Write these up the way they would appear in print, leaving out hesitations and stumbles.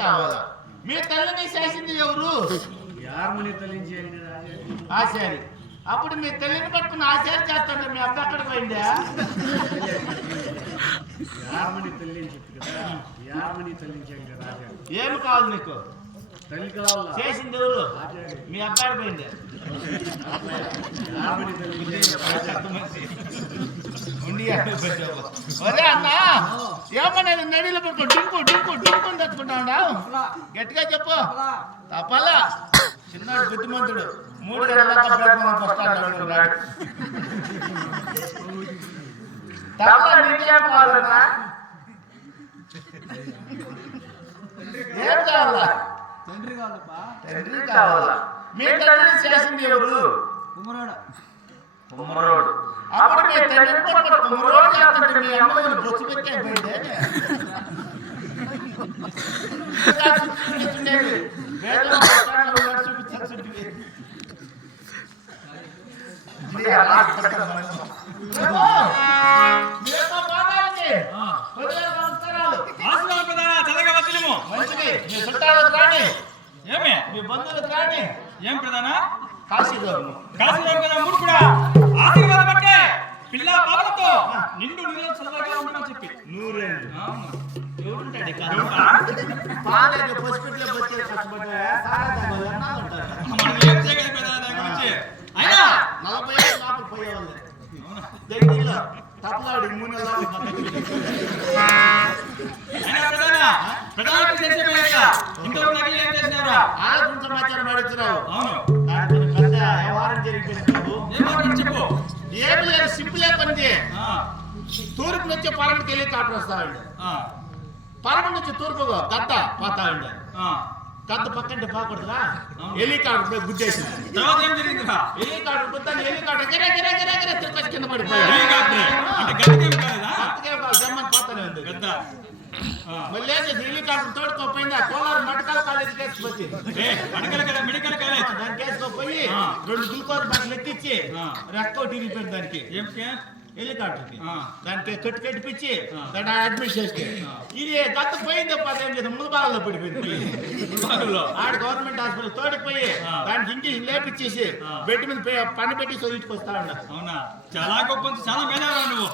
కావాలా? మీ తల్లిని చేసింది ఎవరు? ఆచారి. అప్పుడు మీ తల్లిని పట్టుకుని ఆచారి చేస్తాడు. మీ అక్క అక్కడ పోయిందా? ఏమి కావాలి నీకు? చేసింది ఎవరు? మీ అబ్బాయి పోయింది. ఒరే అన్న, ఏమన్నా నడిలో పడుకో డుంకు డుంకు డుంకు తెచ్చుకుంటా గట్టిగా చెప్పు. తప్పలా చిన్నాడు బుద్ధిమంతుడు 3 గంటల ఏం కావాలా? తండ్రి కావాలా? మీ తండ్రిని చేసింది ఎవరు? కుమ్మరోడు. అప్పుడు మీ తండ్రిని పట్టుకుని కుమ్మరోడు చేస్తుంటే మీ అమ్మని బొచ్చు పెట్టేపోయిందే. మీ బంధువులకు రాని ఏం ప్రధాన కాశీదోరు కూడా ఆశీర్వాదం పట్టే పిల్ల పాపలతో నిండు నీళ్ళు చల్లగా ఉండమని చెప్పి 100 ఎవరుంటాడు? ఏం చేయగలి దాని గురించి అయినా 40 ఏళ్ళ లోపల పోయేవాళ్ళు దగ్గరలో తప్పలాడు 3 నెలల ప్రధాన చేసే ఇంతవరకు నాకు ఏం చేసినారా? ఆలోచన సమాచారం అడుగుతున్నావు. అవును, పెద్ద వ్యవహారం జరిగిపోయింది. చెప్పు. ఏమి లేదు, సింపులే పని. తూర్పు నుంచి పరమకి హెలికాప్టర్ వస్తాడు. పరమ నుంచి తూర్పు గద్ద పోతాడు. గద్ద పక్కంటే పోకూడదురా, హెలికాప్టర్ గుద్దేసింది. హెలికాప్టర్ గుద్దాన్ని హెలికాప్టర్ గిరే గిరే గిరే గిరే తిరుపతి కింద పడిపోయాడు. జమ్మని పోతానే ఉంది. మళ్ళీ హెలికాప్టర్ తోడుకోపోయింది. కోలారు మెడికల్ కాలేజ్ కేసుకొచ్చి మెడికల్ కాలేజ్ దాని కేసుకోపోయి 2 గ్లూకోజ్ బాటిల్ ఎక్కించి రెక్కో తిరిగిపోయింది దానికి హెలికాప్టర్ కి. దానికి కట్టిపించి దాన్ని అడ్మిట్ చేస్తే ఇది గత పోయింది. 10 ఏం ముందు భాగంలో పడిపోయింది. ఆడ గవర్నమెంట్ హాస్పిటల్ తోడిపోయి దానికి ఇంటి లేపిచ్చేసి బెడ్ మీద పని పెట్టి చదివించుకు వస్తా ఉన్నారు. అవునా, చాలా గొప్ప, చాలా మేధావా నువ్వు.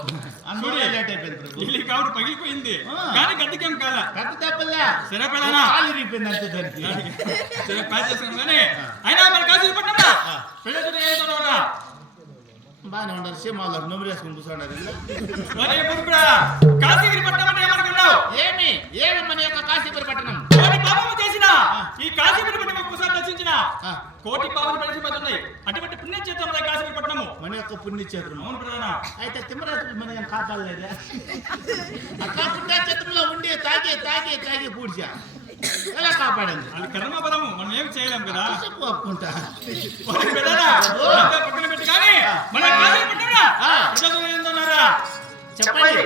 అందులో లేట్ అయిపోయింది. హెలికాప్టర్ పగిలిపోయింది కానీ గద్దకేం కాదా? గత తప్పలే, సరే పిల్లనా కాలు ఇరిగిపోయింది అంతే దానికి. సరే ప్యాక్ చేసాను కానీ అయినా మన కాశీ పట్టణంలో పిల్లలు ఏం చదవరా? బాగానే ఉన్నారు. సీమాలో నొమ్మిది వేసుకుని కూర్చున్నారు. కాశీగిరి పట్టణం అంటే ఏమనుకున్నావు? ఏమి ఏమి మన యొక్క కాశీపురి పట్టణం కోటి పాపము చేసిన ఈ కాశీపురి పట్టణం ఒక్కసారి దర్శించిన కోటి పాపలు పరిశీలిస్తున్నాయి. అటువంటి పుణ్యక్షేత్రం కాశీపురి పట్టణము మన యొక్క పుణ్యక్షేత్రం. అవును ప్రధాన. అయితే తిమ్మరాజు మన ఏం కాపాడలేదా? అట్లా పుణ్యక్షేత్రంలో ఉండి తాగి తాగి తాగి పూడ్చా ఎలా కాపాడింది? అది కర్మపదము, మనం ఏం చేయలేం కదా. ఒప్పుకుంటా పక్కన పెట్టి కానీ మన కాశీ పట్టణం చెప్పండి.